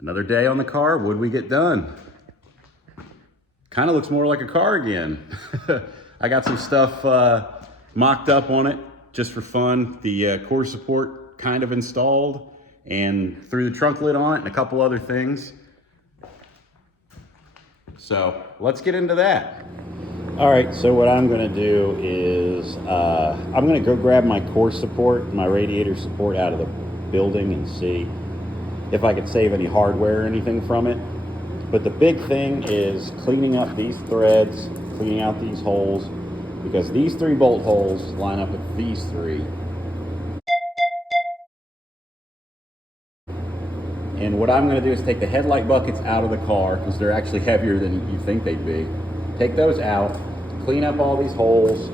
Another day on the car. What'd we get done? Kind of looks more like a car again. I got some stuff mocked up on it just for fun. The core support kind of installed and threw the trunk lid on it and a couple other things. So let's get into that. All right, so what I'm gonna do is I'm gonna go grab my core support, my radiator support out of the building and see if I could save any hardware or anything from it. But the big thing is cleaning up these threads, cleaning out these holes, because these 3 bolt holes line up with these 3. And what I'm going to do is take the headlight buckets out of the car, because they're actually heavier than you think they'd be. Take those out, clean up all these holes,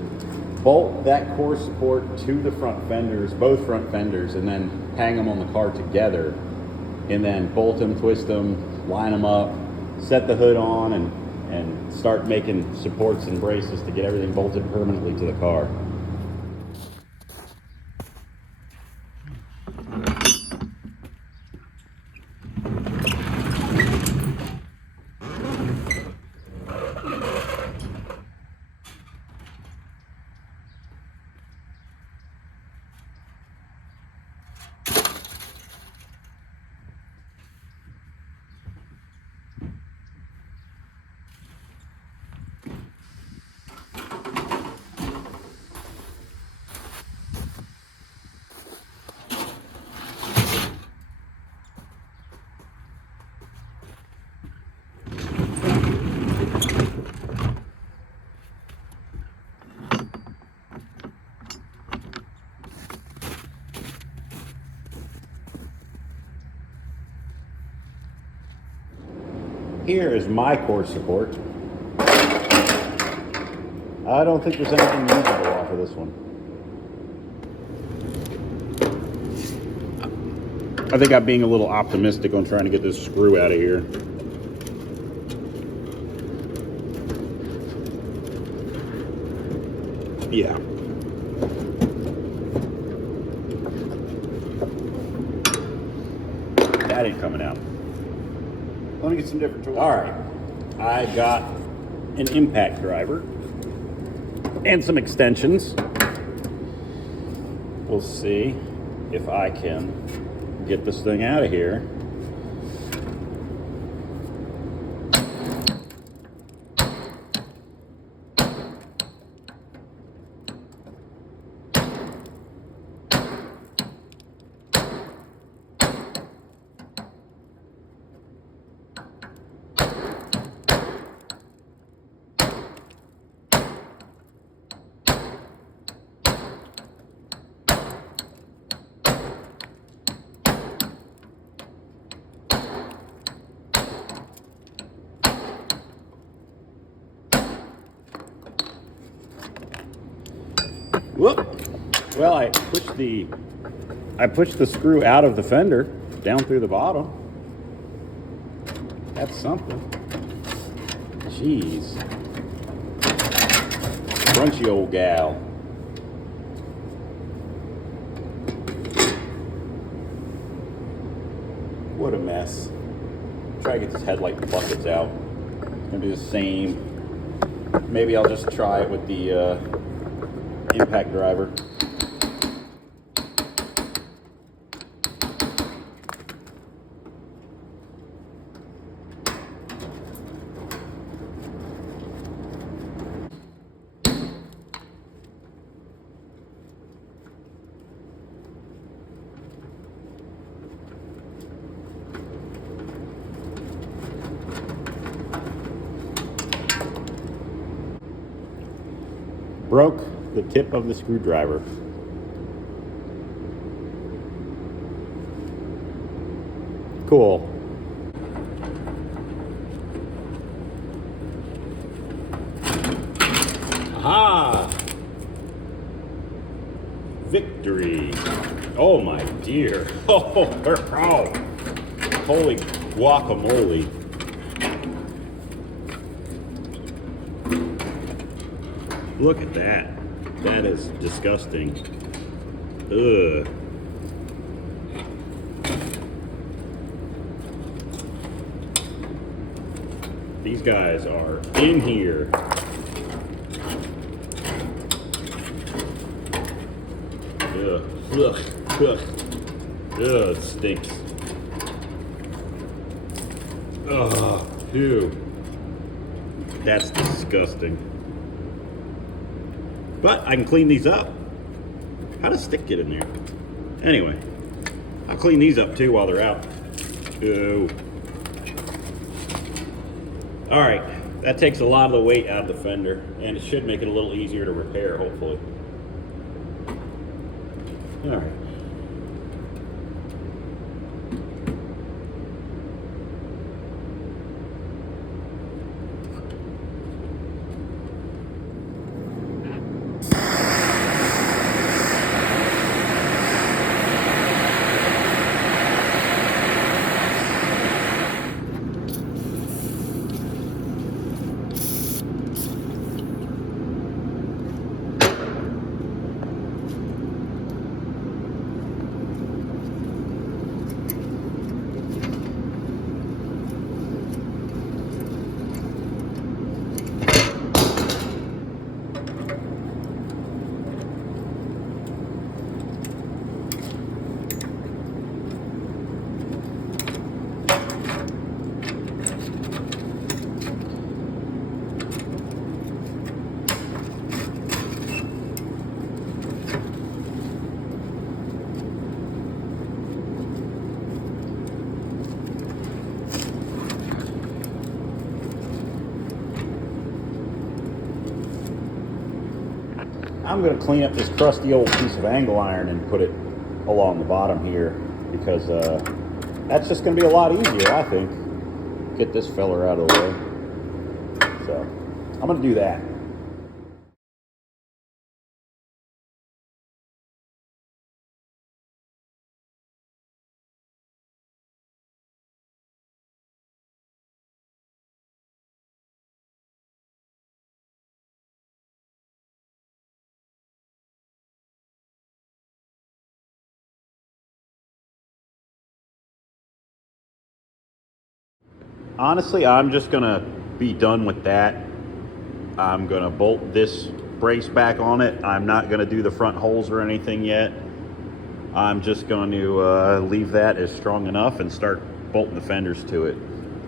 bolt that core support to the front fenders, both front fenders, and then hang them on the car together. And then bolt them, twist them, line them up, set the hood on, and start making supports and braces to get everything bolted permanently to the car. Here is my core support. I don't think there's anything usable off of this one. I think I'm being a little optimistic on trying to get this screw out of here. Yeah. That ain't coming out. Let me get some different tools. All right, I got an impact driver and some extensions. We'll see if I can get this thing out of here. Whoop! Well, I pushed the screw out of the fender down through the bottom. That's something. Jeez. Crunchy old gal. What a mess. Try to get this headlight buckets out. It's gonna be the same. Maybe I'll just try it with the impact driver. Broke the tip of the screwdriver. Cool. Aha! Victory. Oh my dear. Oh, holy guacamole. Look at that. That is disgusting. Ugh. These guys are in here. Ugh, ugh, ugh. Ugh, it stinks. Ugh, ew. That's disgusting. But I can clean these up. How does stick get in there? Anyway, I'll clean these up too while they're out. Ew. All right, that takes a lot of the weight out of the fender, and it should make it a little easier to repair, hopefully. All right. I'm going to clean up this crusty old piece of angle iron and put it along the bottom here, because that's just going to be a lot easier, I think. Get this feller out of the way. So I'm going to do that. Honestly, I'm just gonna be done with that. I'm gonna bolt this brace back on it. I'm not gonna do the front holes or anything yet. I'm just going to leave that as strong enough and start bolting the fenders to it.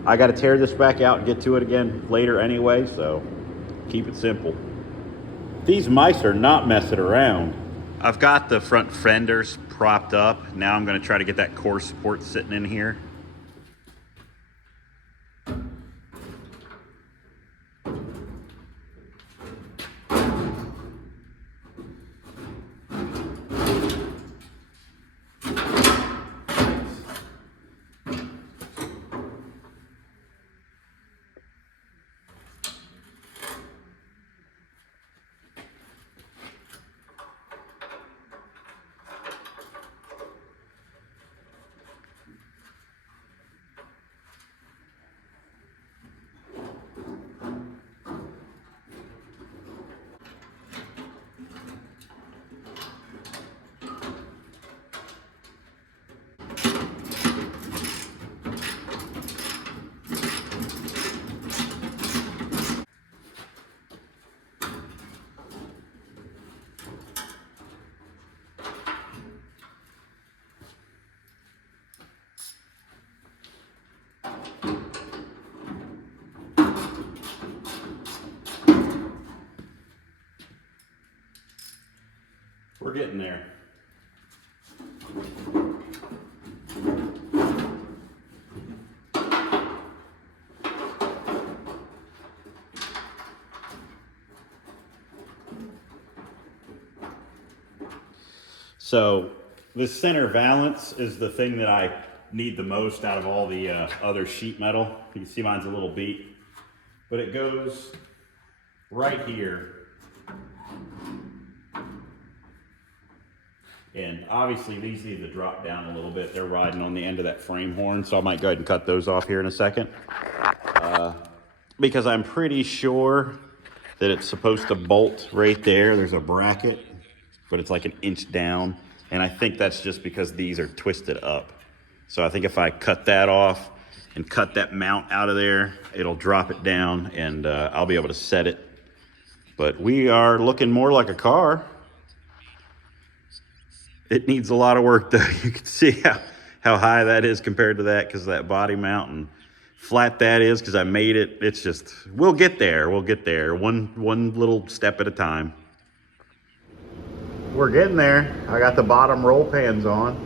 I got to tear this back out and get to it again later anyway, so keep it simple. These mice are not messing around. I've got the front fenders propped up. Now I'm going to try to get that core support sitting in here. We're getting there. So the center valance is the thing that I need the most out of all the other sheet metal. You can see mine's a little beat, but it goes right here. And obviously these need to drop down a little bit. They're riding on the end of that frame horn, so I might go ahead and cut those off here in a second. Because I'm pretty sure that it's supposed to bolt right there. There's a bracket, but it's like an inch down. And I think that's just because these are twisted up. So I think if I cut that off and cut that mount out of there. It'll drop it down, and I'll be able to set it. But we are looking more like a car. It needs a lot of work though. You can see how high that is compared to that, because of that body mount, and flat that is because I made it. It's just, we'll get there. We'll get there. One little step at a time. We're getting there. I got the bottom roll pans on.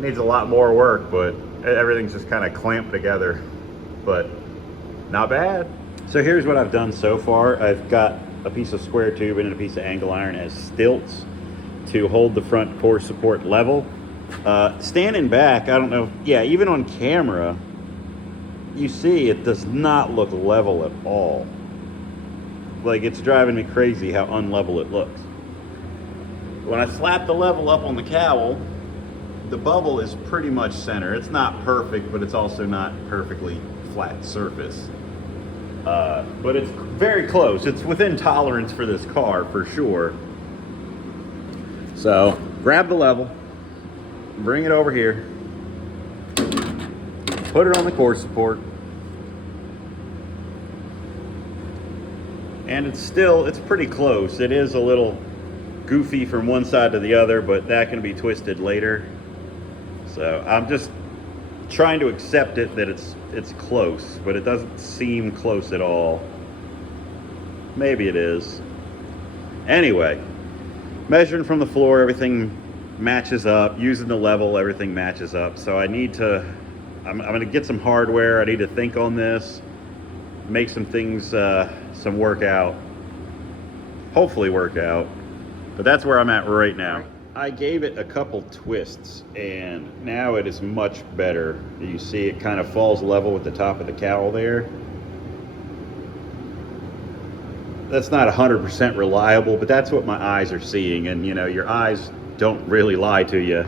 Needs a lot more work, but everything's just kind of clamped together, but not bad. So here's what I've done so far. I've got a piece of square tube and a piece of angle iron as stilts to hold the front core support level. Standing back, I don't know, yeah, even on camera, you see it does not look level at all. Like, it's driving me crazy how unlevel it looks. When I slap the level up on the cowl, the bubble is pretty much center. It's not perfect, but it's also not perfectly flat surface. But it's very close. It's within tolerance for this car, for sure. So, grab the level, bring it over here, put it on the core support, and it's pretty close. It is a little goofy from one side to the other, but that can be twisted later. So I'm just trying to accept it that it's close, but it doesn't seem close at all. Maybe it is. Anyway, measuring from the floor, everything matches up. Using the level, everything matches up. So I need to, I'm going to get some hardware. I need to think on this, make some things, some workout, hopefully work out. But that's where I'm at right now. I gave it a couple twists, and now it is much better. You see it kind of falls level with the top of the cowl there. That's not 100% reliable, but that's what my eyes are seeing. And you know, your eyes don't really lie to you.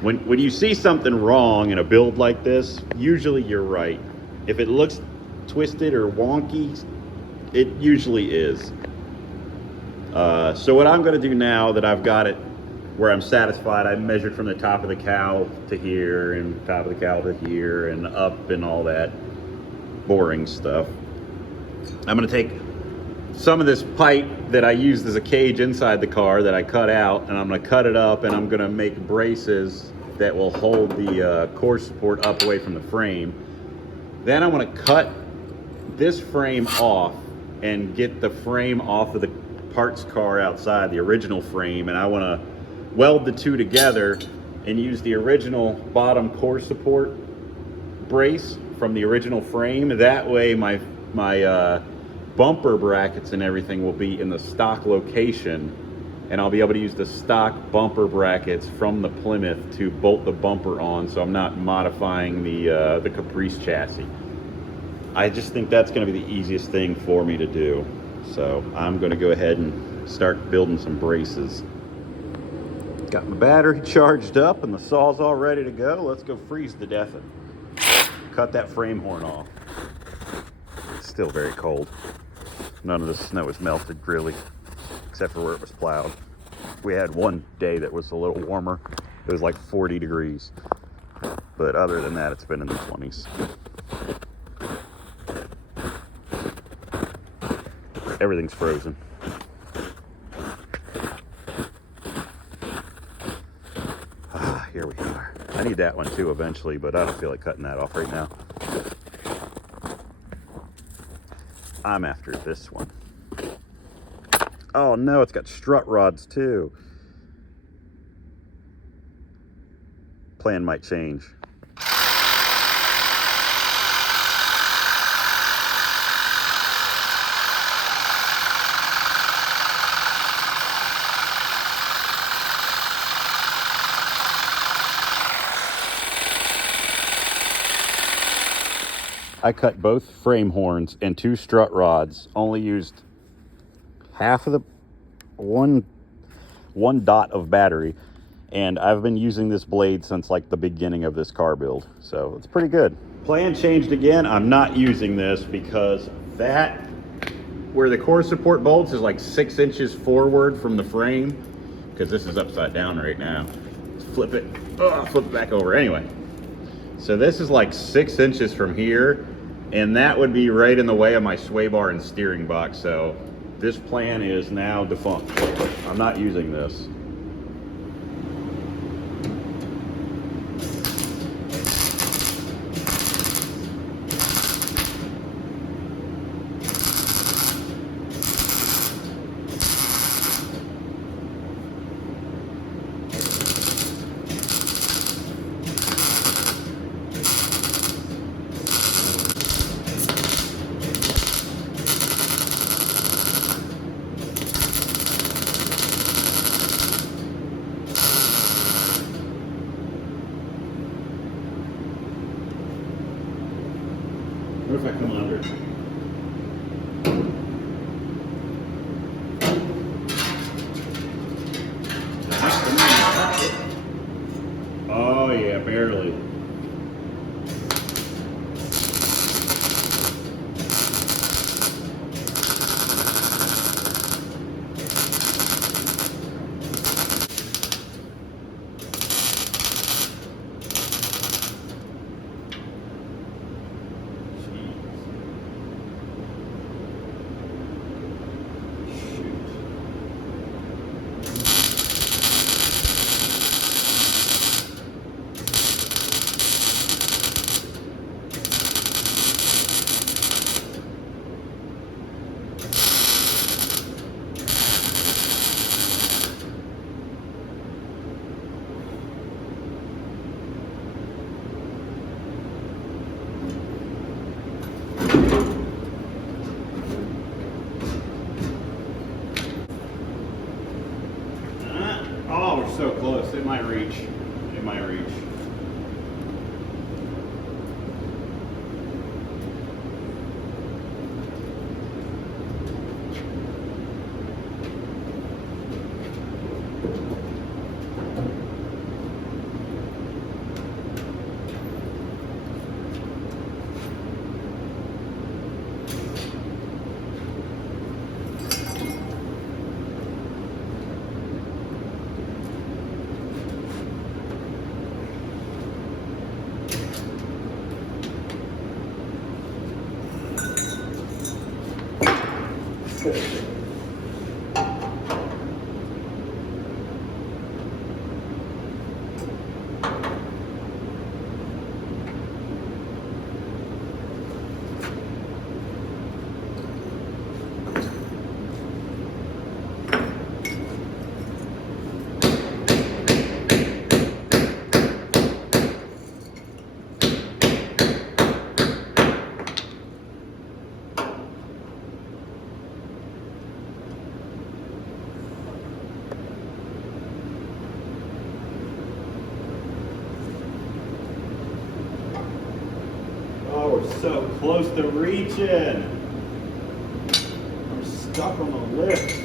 When you see something wrong in a build like this, usually you're right. If it looks twisted or wonky, it usually is. So what I'm going to do now that I've got it where I'm satisfied, I measured from the top of the cowl to here, and top of the cowl to here, and up, and all that boring stuff. I'm going to take some of this pipe that I used as a cage inside the car that I cut out, and I'm going to cut it up, and I'm going to make braces that will hold the core support up away from the frame. Then I'm going to cut this frame off and get the frame off of the parts car outside, the original frame, and I want to weld the two together and use the original bottom core support brace from the original frame. That way my bumper brackets and everything will be in the stock location, and I'll be able to use the stock bumper brackets from the Plymouth to bolt the bumper on, so I'm not modifying the Caprice chassis. I just think that's going to be the easiest thing for me to do. So I'm going to go ahead and start building some braces. Got my battery charged up and the saw's all ready to go. Let's go freeze to death and cut that frame horn off. It's still very cold. None of the snow is melted really, except for where it was plowed. We had one day that was a little warmer. It was like 40 degrees. But other than that, it's been in the 20s. Everything's frozen. Here we are. I need that one too eventually, but I don't feel like cutting that off right now. I'm after this one. Oh no, it's got strut rods too. Plan might change. I cut both frame horns and 2 strut rods, only used half of the one dot of battery, and I've been using this blade since like the beginning of this car build, so it's pretty good. Plan changed again. I'm not using this because that, where the core support bolts, is like 6 inches forward from the frame, because this is upside down right now. Let's flip it back over. Anyway, So this is like 6 inches from here, and that would be right in the way of my sway bar and steering box. So this plan is now defunct. I'm not using this. What if I come under? Oh yeah, barely. Oh, we're so close. It might reach. It might reach. Oh, we're so close to reaching. I'm stuck on the lift.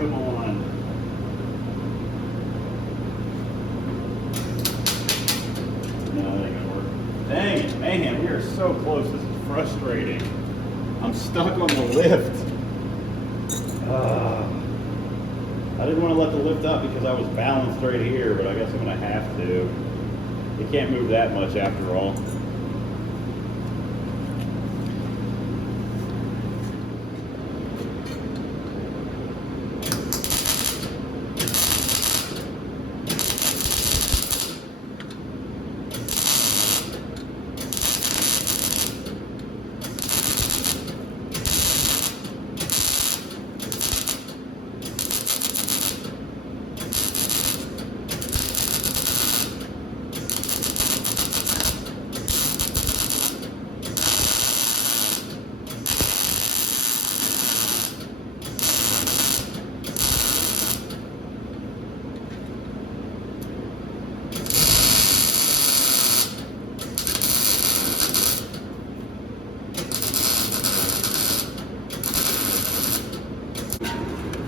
Come on. No, that ain't gonna work. Dang it, man, we are so close. This is frustrating. I'm stuck on the lift. I didn't want to let the lift up because I was balanced right here, but I guess I'm gonna have to. It can't move that much after all.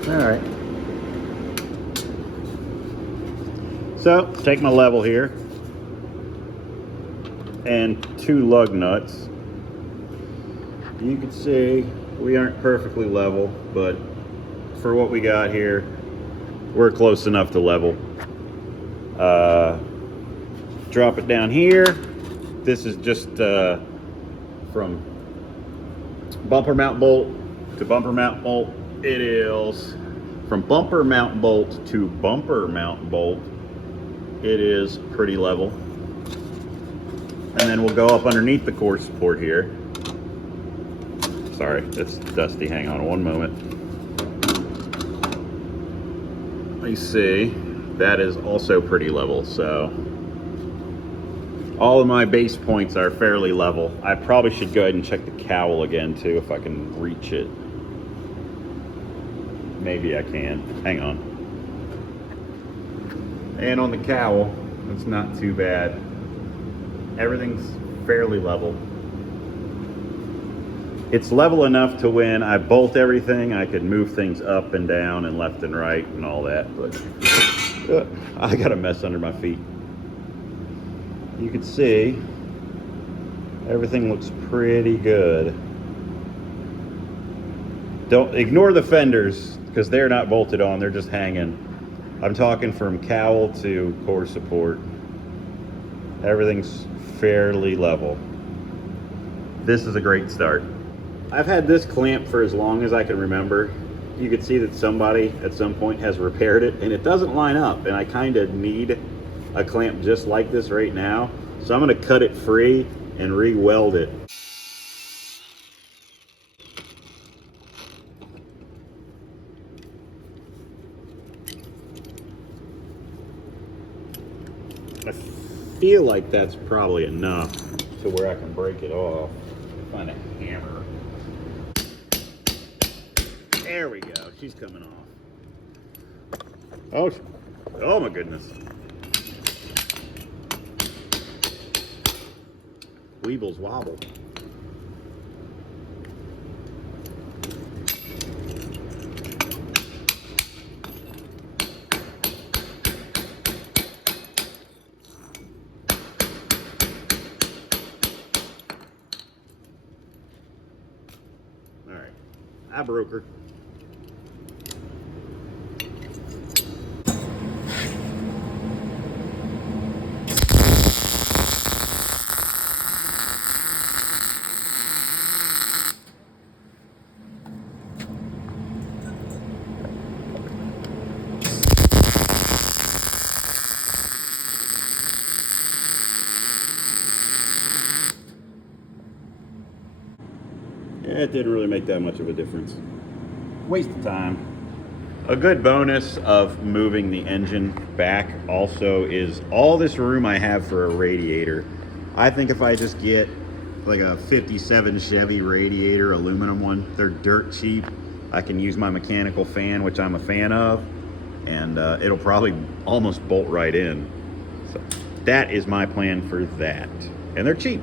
All right. So take my level here and 2 lug nuts. You can see we aren't perfectly level, but for what we got here, we're close enough to level. Drop it down here. This is just from bumper mount bolt to bumper mount bolt. It is from bumper mount bolt to bumper mount bolt. It is pretty level. And then we'll go up underneath the core support here. Sorry, it's dusty. Hang on one moment. You see, that is also pretty level. So all of my base points are fairly level. I probably should go ahead and check the cowl again too, if I can reach it. Maybe I can. Hang on. And on the cowl, it's not too bad. Everything's fairly level. It's level enough to when I bolt everything, I can move things up and down and left and right and all that, but I got a mess under my feet. You can see everything looks pretty good. Don't ignore the fenders because they're not bolted on, they're just hanging. I'm talking from cowl to core support. Everything's fairly level. This is a great start. I've had this clamp for as long as I can remember. You can see that somebody at some point has repaired it and it doesn't line up, and I kind of need a clamp just like this right now. So I'm gonna cut it free and re-weld it. I feel like that's probably enough to where I can break it off. Find a hammer. There we go. She's coming off. Oh my goodness. Weebles wobble. All right, I broke her. It didn't really make that much of a difference. Waste of time. A good bonus of moving the engine back also is all this room I have for a radiator. I think if I just get like a 57 Chevy radiator, aluminum one, they're dirt cheap. I can use my mechanical fan, which I'm a fan of, and it'll probably almost bolt right in. So that is my plan for that. And they're cheap.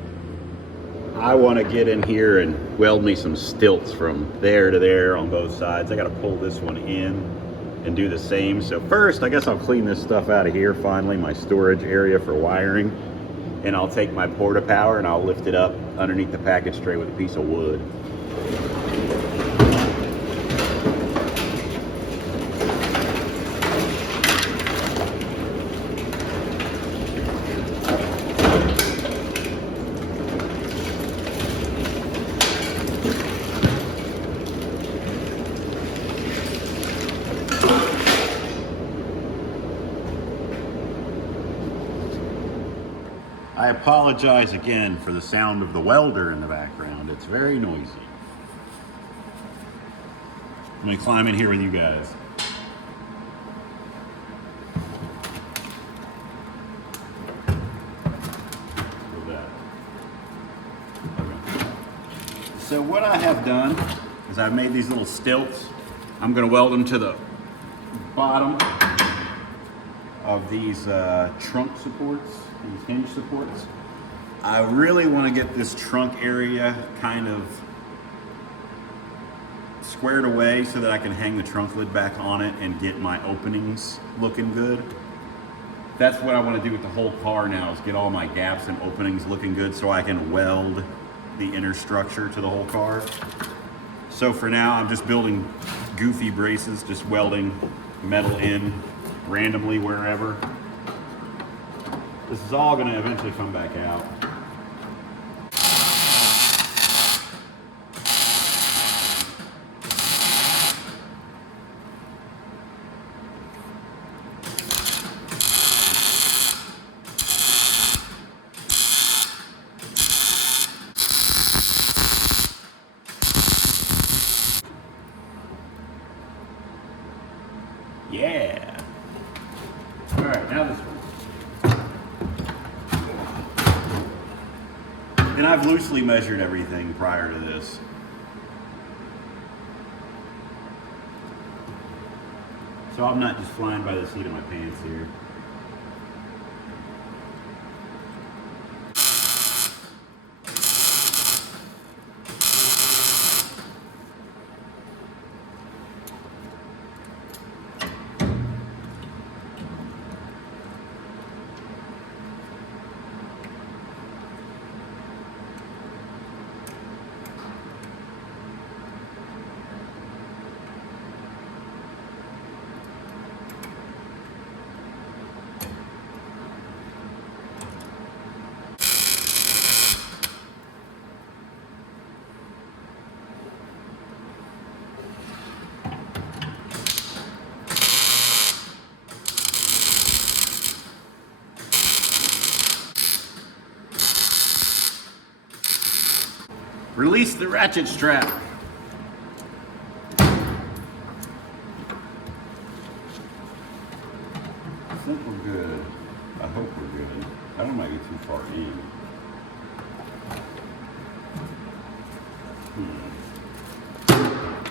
I want to get in here and weld me some stilts from there to there on both sides. I got to pull this one in and do the same. So first, I guess I'll clean this stuff out of here finally, my storage area for wiring. And I'll take my porta power and I'll lift it up underneath the package tray with a piece of wood. I apologize again for the sound of the welder in the background. It's very noisy. I'm gonna climb in here with you guys. Okay. So what I have done is I've made these little stilts. I'm gonna weld them to the bottom of these trunk supports, these hinge supports. I really want to get this trunk area kind of squared away so that I can hang the trunk lid back on it and get my openings looking good. That's what I want to do with the whole car now, is get all my gaps and openings looking good so I can weld the inner structure to the whole car. So for now, I'm just building goofy braces, just welding metal in randomly wherever. This is all going to eventually come back out. Yeah. All right, now this one. And I've loosely measured everything prior to this. So I'm not just flying by the seat of my pants here. Release the ratchet strap. I think we're good. I hope we're good. I don't might be too far in.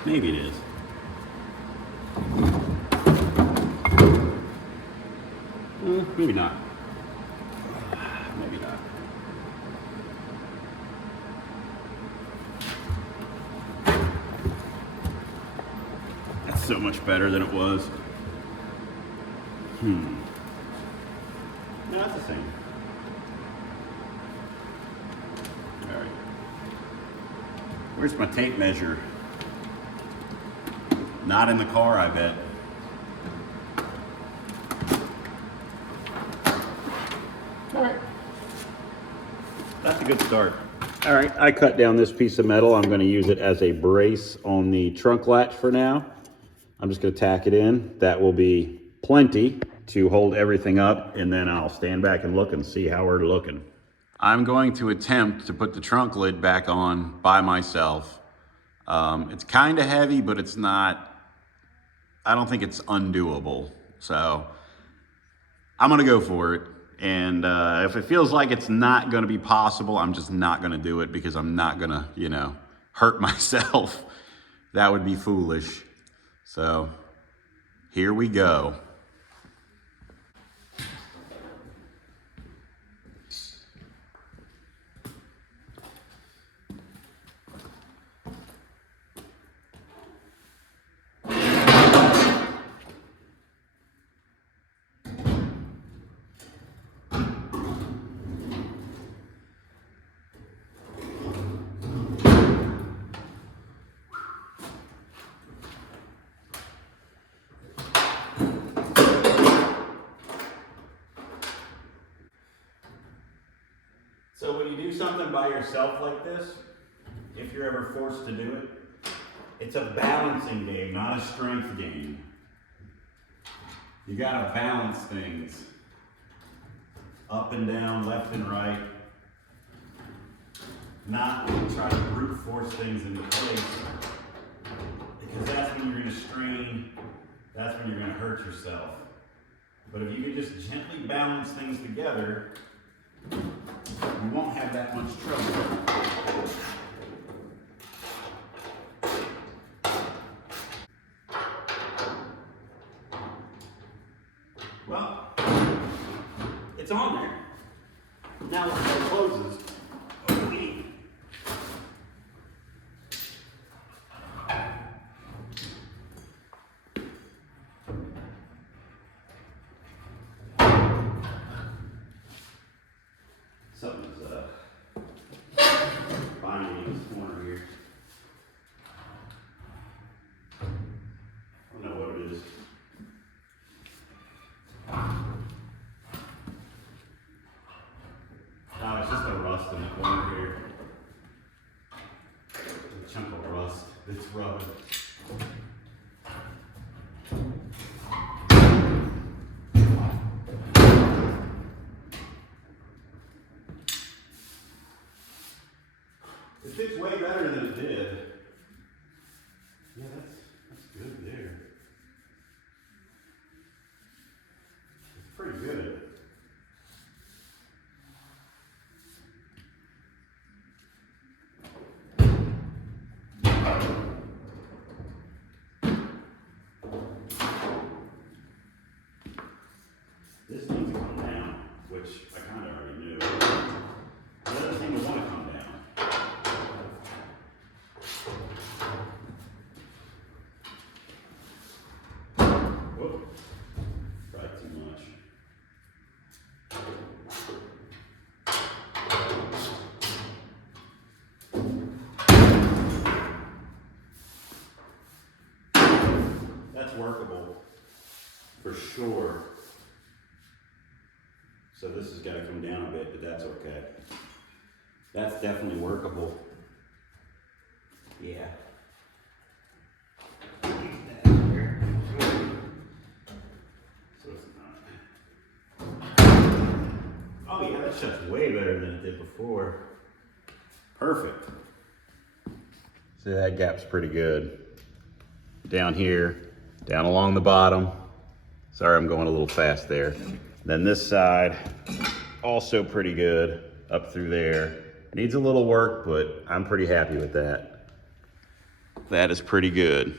Maybe it is. Maybe not. Maybe not. That's so much better than it was. No, it's the same. All right. Where's my tape measure? Not in the car, I bet. All right. That's a good start. All right, I cut down this piece of metal. I'm going to use it as a brace on the trunk latch for now. I'm just going to tack it in. That will be plenty to hold everything up, and then I'll stand back and look and see how we're looking. I'm going to attempt to put the trunk lid back on by myself. It's kind of heavy, but it's not, I don't think it's undoable. So I'm going to go for it. And if it feels like it's not going to be possible, I'm just not going to do it, because I'm not going to, hurt myself. That would be foolish. So here we go. something by yourself like this, if you're ever forced to do it, it's a balancing game, not a strength game. You gotta balance things. Up and down, left and right. Not try to brute force things into place. Because that's when you're gonna strain, that's when you're gonna hurt yourself. But if you can just gently balance things together, you won't have that much trouble. Well, it's on there. Now when it closes, okay. Something's binding in this corner here. I don't know what it is. No, it's just a rust in the corner here. A chunk of rust that's rubbing. It fits way better than it did. Yeah, that's good there. It's pretty good. This needs to come down, which I kind of already knew. It doesn't seem to want to come down. Whoop. Tried too much. That's workable, for sure. So this has got to come down a bit, but that's okay. That's definitely workable. Yeah. So it's not. Oh yeah, that shuts way better than it did before. Perfect. See, that gap's pretty good. Down here, down along the bottom. Sorry, I'm going a little fast there. Then this side, also pretty good, up through there. Needs a little work, but I'm pretty happy with that. That is pretty good.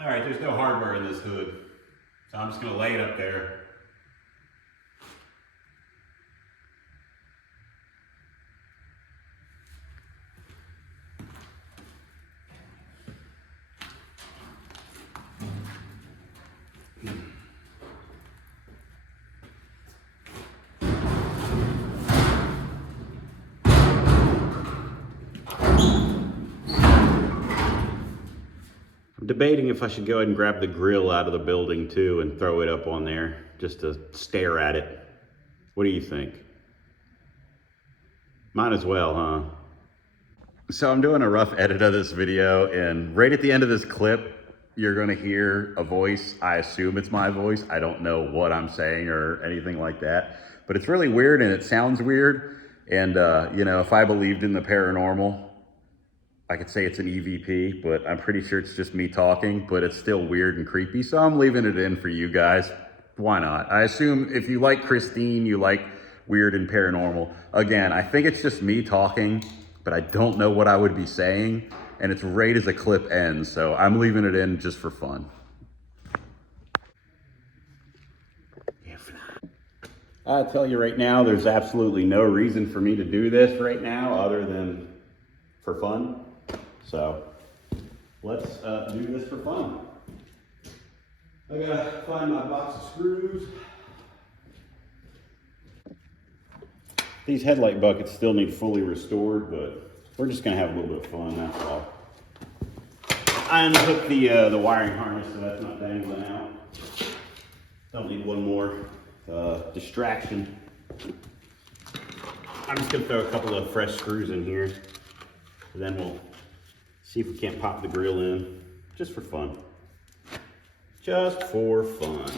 All right, there's no hardware in this hood, so I'm just gonna lay it up there. Debating if I should go ahead and grab the grill out of the building too and throw it up on there just to stare at it. What do you think? Might as well, huh? So I'm doing a rough edit of this video, and right at the end of this clip, you're gonna hear a voice. I assume it's my voice. I don't know what I'm saying or anything like that, but it's really weird and it sounds weird. And you know, if I believed in the paranormal, I could say it's an EVP, but I'm pretty sure it's just me talking, but it's still weird and creepy. So I'm leaving it in for you guys. Why not? I assume if you like Christine, you like weird and paranormal. Again, I think it's just me talking, but I don't know what I would be saying. And it's right as the clip ends. So I'm leaving it in just for fun. I'll tell you right now, there's absolutely no reason for me to do this right now other than for fun. So let's do this for fun. I gotta find my box of screws. These headlight buckets still need fully restored, but we're just gonna have a little bit of fun, that's all. I unhooked the wiring harness so that's not dangling out. Don't need one more distraction. I'm just gonna throw a couple of fresh screws in here, and then we'll see if we can't pop the grill in, just for fun. Just for fun.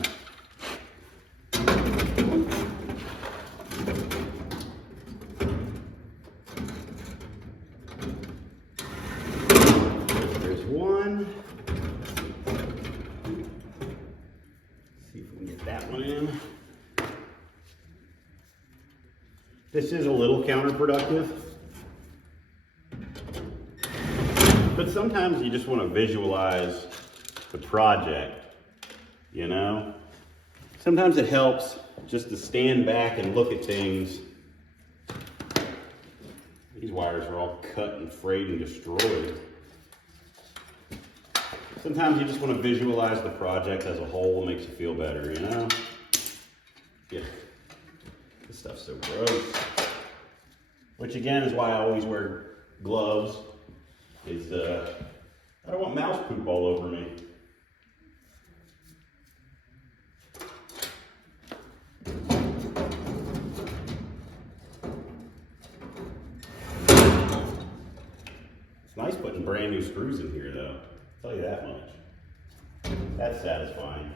There's one. See if we can get that one in. This is a little counterproductive, but sometimes you just want to visualize the project, you know? Sometimes it helps just to stand back and look at things. These wires are all cut and frayed and destroyed. Sometimes you just want to visualize the project as a whole. It makes you feel better, you know? Yeah. This stuff's so gross. Which again is why I always wear gloves, is I don't want mouse poop all over me. It's nice putting brand new screws in here though, I'll tell you that much. That's satisfying.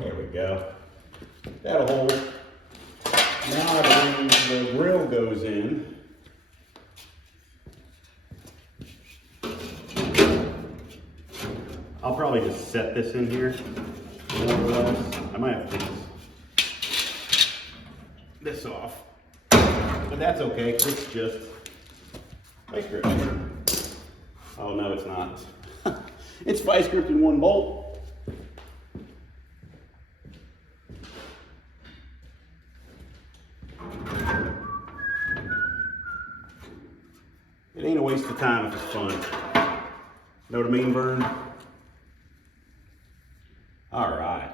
There we go. That'll hold. Now the grill goes in. I'll probably just set this in here, more or less. I might have to take this off, but that's okay, 'cause it's just vice grip. Oh no, it's not. It's vice gripped in one bolt. It ain't a waste of time if it's fun. Know what I mean, Vern? All right.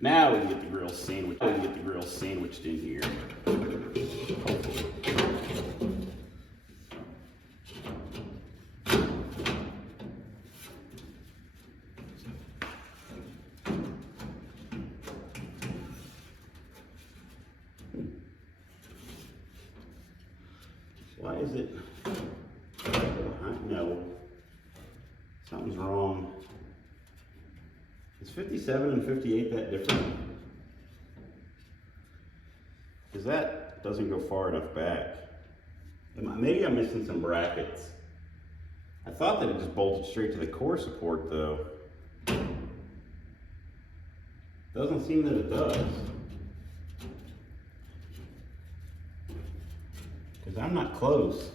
Now we can get the grill sandwiched. In here. Why is it? No, something's wrong. Is 57 and 58 that different? Because that doesn't go far enough back. Maybe I'm missing some brackets. I thought that it just bolted straight to the core support though. Doesn't seem that it does. Because I'm not close.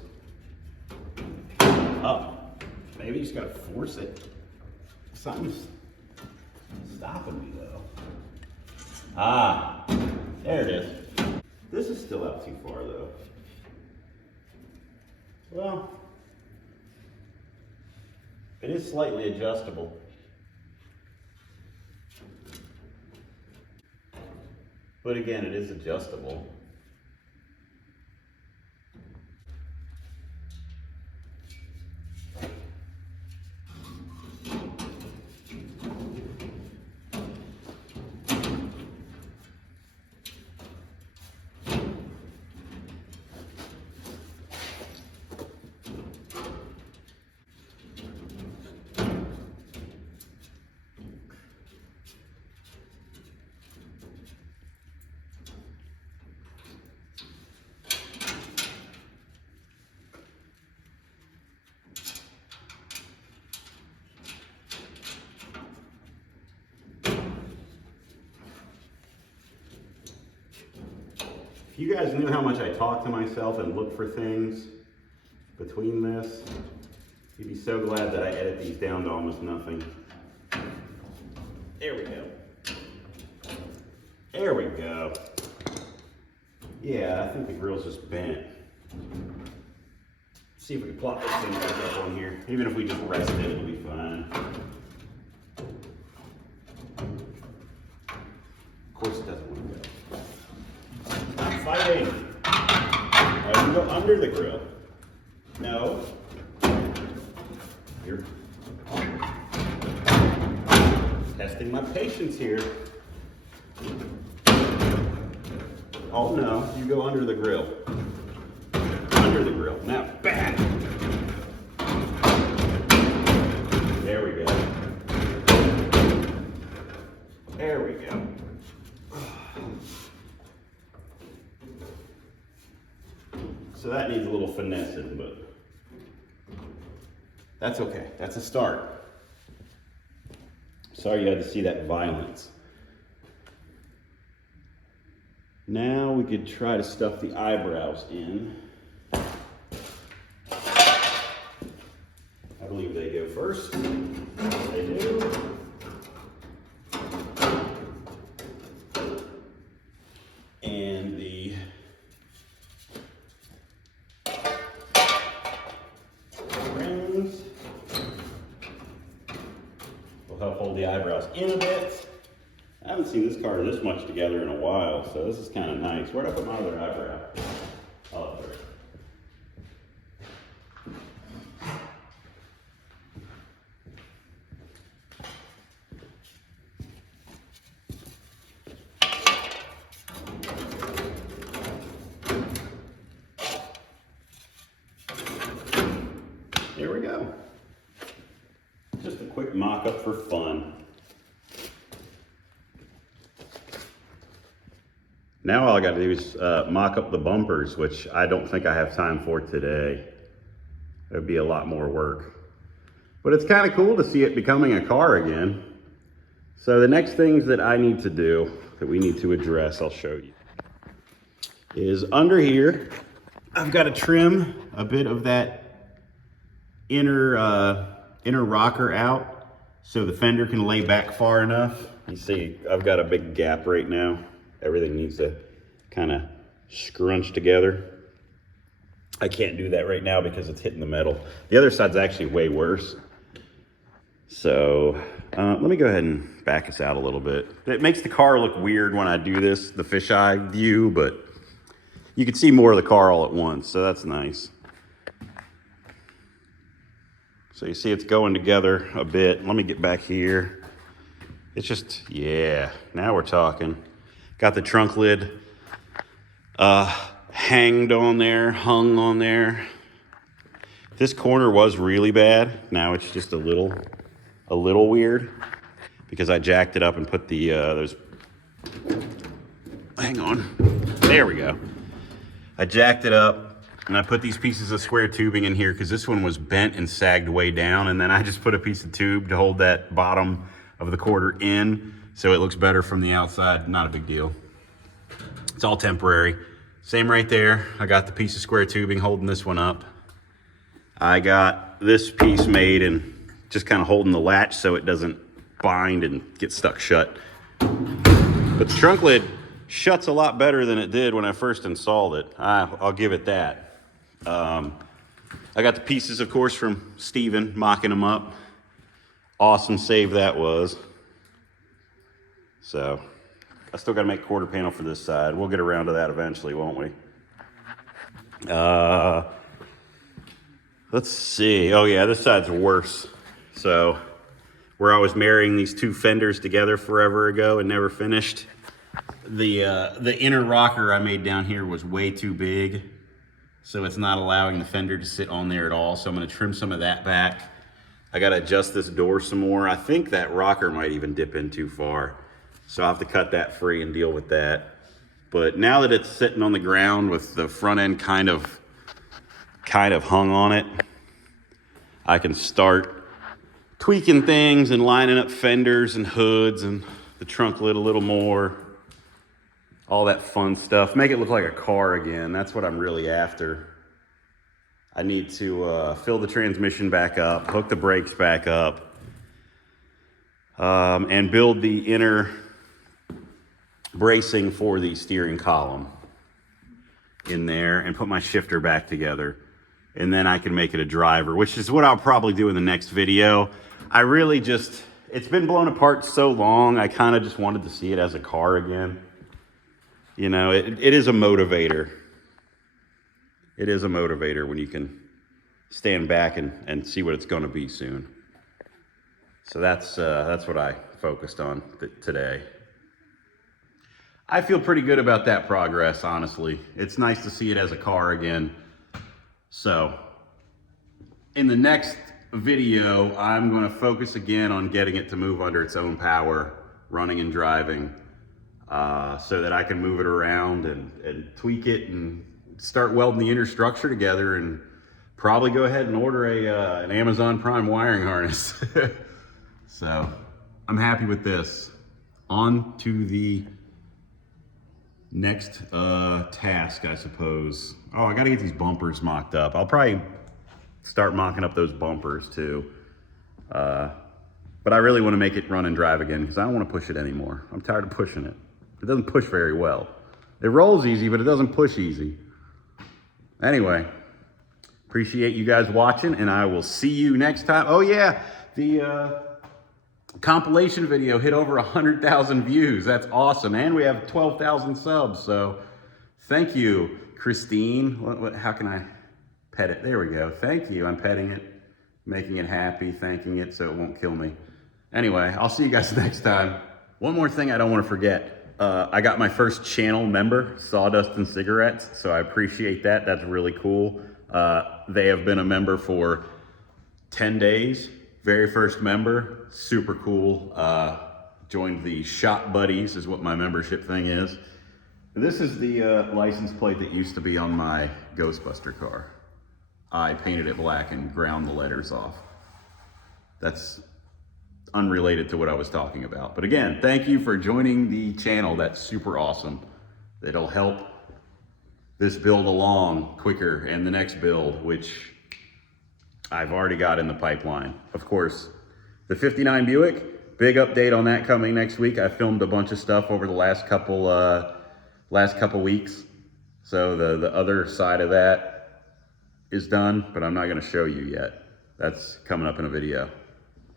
Oh, maybe you just gotta force it. Something's stopping me though. Ah, there it is. This is still out too far though. Well, it is slightly adjustable. But again, it is adjustable. If you guys knew how much I talk to myself and look for things between this, You'd be so glad that I edit these down to almost nothing. There we go. There we go. Yeah, I think the grill's just bent. See if we can plop this thing back up on here. Even if we just rest it, it'll be fine. Of course it doesn't want to go. I'm fighting. Oh, you go under the grill. No. You're testing my patience here. Oh no, you go under the grill. Under the grill. Now back. There we go. There we go. So that needs a little finessing, but that's okay. That's a start. Sorry you had to see that violence. Now we could try to stuff the eyebrows in. I believe they go first. They do. And the rims will help hold the eyebrows in a bit. I haven't seen this car this much together in a while, so this is kind of nice. Where'd I put my other eyebrow? Oh, up there. There we go. Just a quick mock-up for fun. Now all I gotta do is mock up the bumpers, which I don't think I have time for today. It would be a lot more work. But it's kind of cool to see it becoming a car again. So the next things that I need to do, that we need to address, I'll show you, is under here, I've got to trim a bit of that inner rocker out so the fender can lay back far enough. You see, I've got a big gap right now. Everything needs to kind of scrunch together. I can't do that right now because it's hitting the metal. The other side's actually way worse. So let me go ahead and back us out a little bit. It makes the car look weird when I do this, the fisheye view, but you can see more of the car all at once, so that's nice. So you see it's going together a bit. Let me get back here. It's just, yeah, now we're talking. Got the trunk lid hung on there. This corner was really bad. Now it's just a little weird because I jacked it up and put the those. Hang on, there we go. I jacked it up and I put these pieces of square tubing in here because this one was bent and sagged way down, and then I just put a piece of tube to hold that bottom of the quarter in so it looks better from the outside. Not a big deal. It's all temporary. Same right there. I got the piece of square tubing holding this one up. I got this piece made and just kind of holding the latch so it doesn't bind and get stuck shut. But the trunk lid shuts a lot better than it did when I first installed it. I'll give it that. I got the pieces, of course, from Steven, mocking them up. Awesome save that was. So I still got to make a quarter panel for this side. We'll get around to that eventually, won't we? Let's see. Oh yeah, this side's worse. So where I was marrying these two fenders together forever ago and never finished, the inner rocker I made down here was way too big, so it's not allowing the fender to sit on there at all. So I'm going to trim some of that back. I got to adjust this door some more. I think that rocker might even dip in too far, so I'll have to cut that free and deal with that. But now that it's sitting on the ground with the front end kind of hung on it, I can start tweaking things and lining up fenders and hoods and the trunk lid a little more. All that fun stuff. Make it look like a car again. That's what I'm really after. I need to fill the transmission back up, hook the brakes back up, and build the inner bracing for the steering column in there and put my shifter back together. And then I can make it a driver, which is what I'll probably do in the next video. I really just, it's been blown apart so long, I kind of just wanted to see it as a car again. You know, it is a motivator. It is a motivator when you can stand back and see what it's going to be soon. So that's what I focused on today. I feel pretty good about that progress, honestly. It's nice to see it as a car again. So, in the next video, I'm going to focus again on getting it to move under its own power, running and driving, so that I can move it around and tweak it and start welding the inner structure together, and probably go ahead and order an Amazon Prime wiring harness. So, I'm happy with this. On to the next task, I suppose. Oh, I gotta get these bumpers mocked up. I'll probably start mocking up those bumpers too. But I really want to make it run and drive again because I don't want to push it anymore. I'm tired of pushing it. It doesn't push very well. It rolls easy, but it doesn't push easy. Anyway, appreciate you guys watching, and I will see you next time. Oh yeah, the compilation video hit over 100,000 views. That's awesome. And we have 12,000 subs. So thank you, Christine. How can I pet it? There we go. Thank you. I'm petting it, making it happy, thanking it so it won't kill me. Anyway, I'll see you guys next time. One more thing I don't want to forget. I got my first channel member, Sawdust and Cigarettes. So I appreciate that. That's really cool. They have been a member for 10 days. Very first member, super cool. Joined the Shop Buddies is what my membership thing is. This is the license plate that used to be on my Ghostbuster car. I painted it black and ground the letters off. That's unrelated to what I was talking about. But again, thank you for joining the channel. That's super awesome. It'll help this build along quicker and the next build, which I've already got in the pipeline. Of course, the 59 Buick, big update on that coming next week. I filmed a bunch of stuff over the last couple weeks. So the other side of that is done, but I'm not gonna show you yet. That's coming up in a video.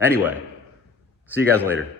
Anyway, see you guys later.